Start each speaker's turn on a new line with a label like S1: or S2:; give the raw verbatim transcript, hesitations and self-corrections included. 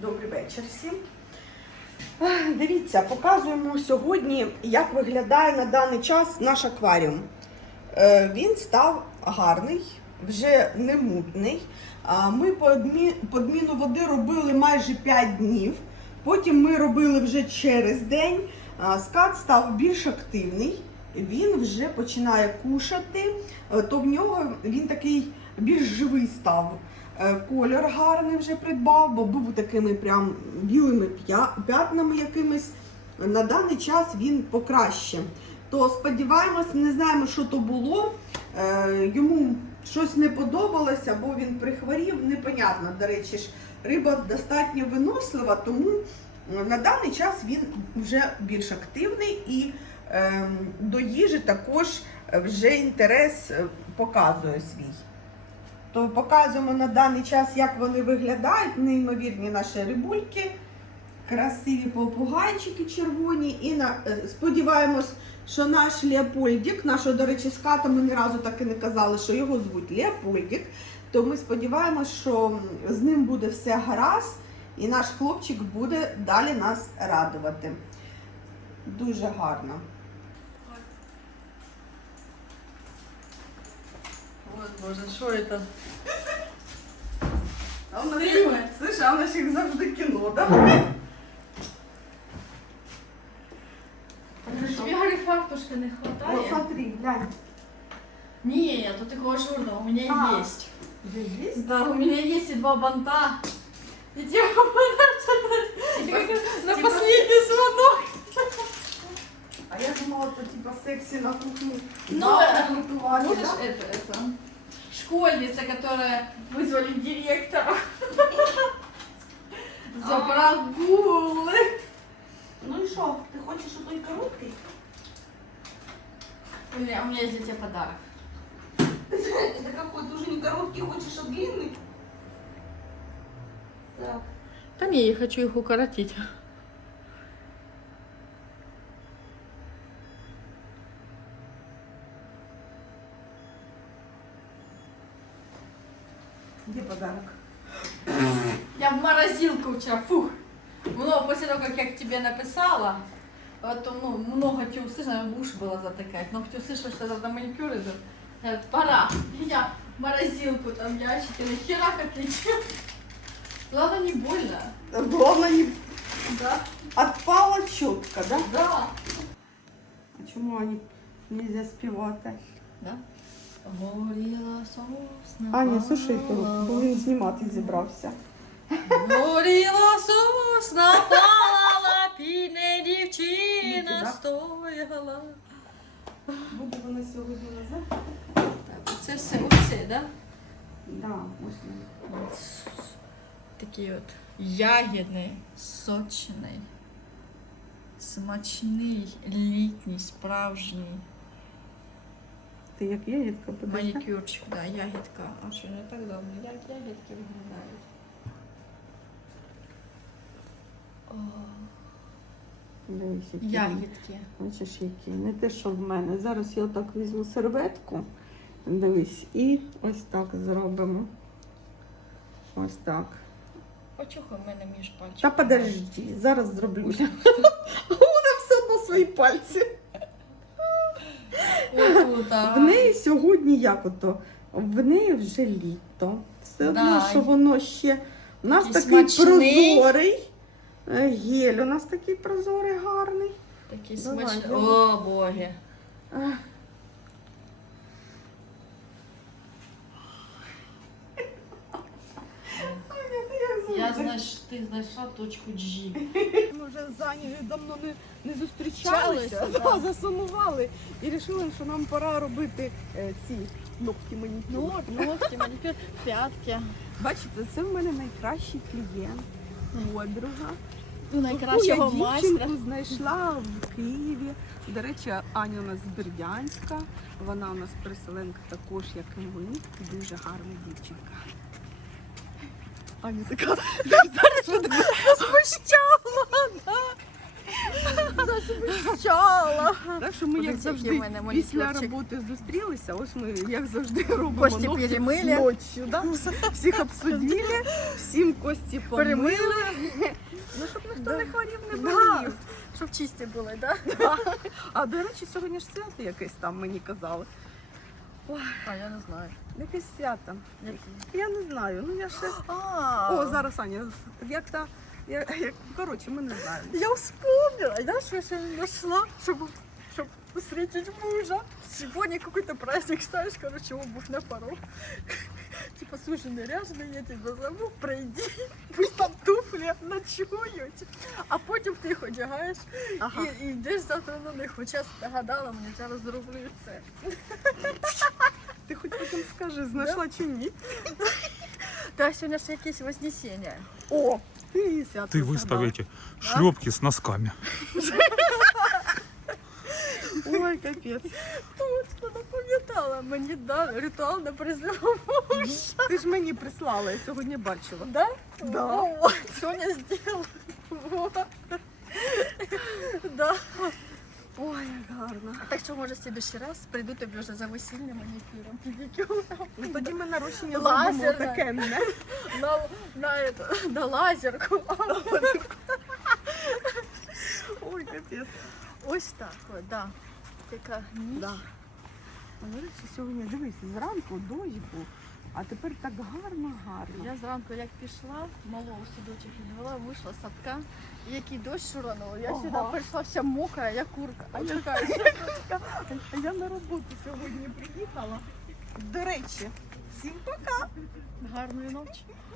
S1: Добрий вечір всім. Дивіться, показуємо сьогодні, як виглядає на даний час наш акваріум. Він став гарний, вже не мутний. Ми подміну води робили майже п'ять днів. Потім ми робили вже через день. Скат став більш активний. Він вже починає кушати, то в нього він такий більш живий став. Колір гарний вже придбав, бо був такими прям білими п'ятнами якимись. На даний час він покраще. То сподіваємось, не знаємо, що то було. Йому щось не подобалося, бо він прихворів, непонятно. До речі, ж риба достатньо винослива, тому на даний час він вже більш активний і е, до їжі також вже інтерес показує свій. То показуємо на даний час, як вони виглядають. Неймовірні наші рибульки, красиві попугайчики червоні. І на, сподіваємось, що наш Леопольдик, нашого, до речі, ската, ми ні разу так і не казали, що його звуть Леопольдик. То ми сподіваємось, що з ним буде все гаразд і наш хлопчик буде далі нас радувати. Дуже гарно.
S2: Ой, Боже, що это?
S1: А у нас, слышь, а у нас їх завжди кіно, да?
S2: Тебе, говорит, фартушка не
S1: О,
S2: хватает?
S1: смотри, глянь.
S2: Нет, тут такого ажурного у меня
S1: А.
S2: есть.
S1: Уже есть?
S2: Да, у меня есть и два банта. И тебе на
S1: типа-
S2: последний звонок.
S1: А я думала, это типа секси на кухне.
S2: Ну,
S1: Да,
S2: э,
S1: готовали,
S2: Можешь
S1: да?
S2: это, это? Школьница, которая вызвали директора за прогулы.
S1: Ну и что, ты хочешь у той короткой?
S2: У меня, у меня есть для тебя подарок.
S1: Это какой? Ты уже не короткий хочешь, а длинный? Так.
S2: Да не, я хочу их укоротить.
S1: Где подарок?
S2: Я в морозилку вчера, фух. Много, после того, как я к тебе написала, вот, ну, много чего услышала, в уши было затыкать, но ты услышала, что это на маникюр идет. Я говорю, пора. Я в морозилку, там ящики, нахера как летел. Главное, не больно.
S1: Главное, не
S2: Да?
S1: отпала четко, да?
S2: Да.
S1: А чему они нельзя спевать?
S2: Да? Горіла сосна.
S1: Аня, слушай, бо він знімати зібрався.
S2: Горіла сосна, палала, піне дівчина
S1: Ну,
S2: стояла.
S1: Буде вона сьогодні назад?
S2: Так, це все, оце, да?
S1: Да, ось.
S2: Такий от ягідний, сочний, смачний, літній, справжній
S1: Ти як ягідка будеш?
S2: манікюрчик, да, ягідка. А що, не так добре? Як ягідки виглядають? О,
S1: Дивись, які.
S2: ягідки.
S1: Бачиш, які. Не те, що в мене. Зараз я отак візьму серветку. Дивись, і ось так зробимо. Ось так.
S2: Почухай в мене між пальчиками.
S1: Та подожди, зараз зроблю. Вона все одно свої пальці.
S2: Отут, а.
S1: В неї сьогодні як ото? В неї вже літо. Все одно,
S2: Да.
S1: що воно ще. У нас
S2: І
S1: такий
S2: смачний.
S1: прозорий е, гель. У нас такий прозорий, гарний.
S2: Такий
S1: Давай,
S2: смачний.
S1: я-
S2: О, боги.
S1: Ах.
S2: Я знайш, ти знайшла точку G.
S1: Ми вже з Анею давно не, не
S2: Зустрічалися,
S1: зустрічалися,
S2: да.
S1: да, засумували і вирішили, що нам пора робити е, ці ногті манікюр.
S2: Ну, ногті, манікюр, п'ятки.
S1: Бачите, це в мене найкращий клієнт, подруга.
S2: У найкращого
S1: Яку я
S2: майстра.
S1: дівчинку знайшла в Києві. До речі, Аня у нас з Бердянська. Вона у нас переселенка також, як і ми. Дуже гарна дівчинка. Аня така зараз засмущала.
S2: Чала.
S1: Так що ми, як
S2: Подивіться,
S1: завжди,
S2: який в мене
S1: після
S2: манікюрчик.
S1: роботи зустрілися. Ось ми, як завжди, робимо
S2: Кості
S1: ногті
S2: перемили.
S1: ночі. Да? Всіх обсудили, всім кості помили. Ну, щоб ніхто
S2: Да.
S1: не хворів, не
S2: Да.
S1: болів.
S2: Щоб чисті були, так?
S1: А, до речі, сьогодні ж свято якесь там мені казали.
S2: А я не знаю.
S1: Якесь свято. Я не знаю, ну я ще...
S2: А,
S1: О, зараз, Аня, як та... Я, як... Коротше, ми не знаємо.
S2: я вспомнила, знаешь, что я сегодня нашла, чтобы, чтобы встретить мужа. Сегодня какой-то праздник, знаешь, короче, обувь на порог. Типа, слушай, наряженный, я тебя зову, пройди, пусть там туфлі ночують. А потім ти їх одягаєш
S1: Ага.
S2: і, і йдеш завтра на них. От час нагадала, мені зараз зроблю це.
S1: Ти хоч потім скажи, знайшла чи ні?
S2: Та сьогодні ж якесь вознесення.
S1: О, ти свято
S3: Ты
S1: згадала.
S3: выставь эти шлепки с носками.
S1: Ой, капець.
S2: Точно напам'ятала, мені дали ритуал на призову.
S1: Ти ж мені прислала, я сьогодні бачила.
S2: Да?
S1: Да.
S2: Вот, Соня сделала. Вот. Да.
S1: Ой, як гарно.
S2: Так що, може, в следующий раз прийду тобі вже за весільним манікюром, педикюром.
S1: Ну, тоді ми нарощення
S2: Лазерне.
S1: зробимо таке, не?
S2: На, на, это, на лазерку.
S1: Ой, капець.
S2: Ось так, от, да. Така ніч.
S1: Да. А, до речі, сьогодні, дивись, зранку дощ був, а тепер так гарно-гарно.
S2: Я зранку як пішла, малого в садочок відвела, вийшла з садка, і який дощ шуранув. Я
S1: Ага.
S2: сюди прийшла вся мокра, як курка. А я така,
S1: А я на роботу сьогодні приїхала. До речі, всім пока.
S2: гарної ночі.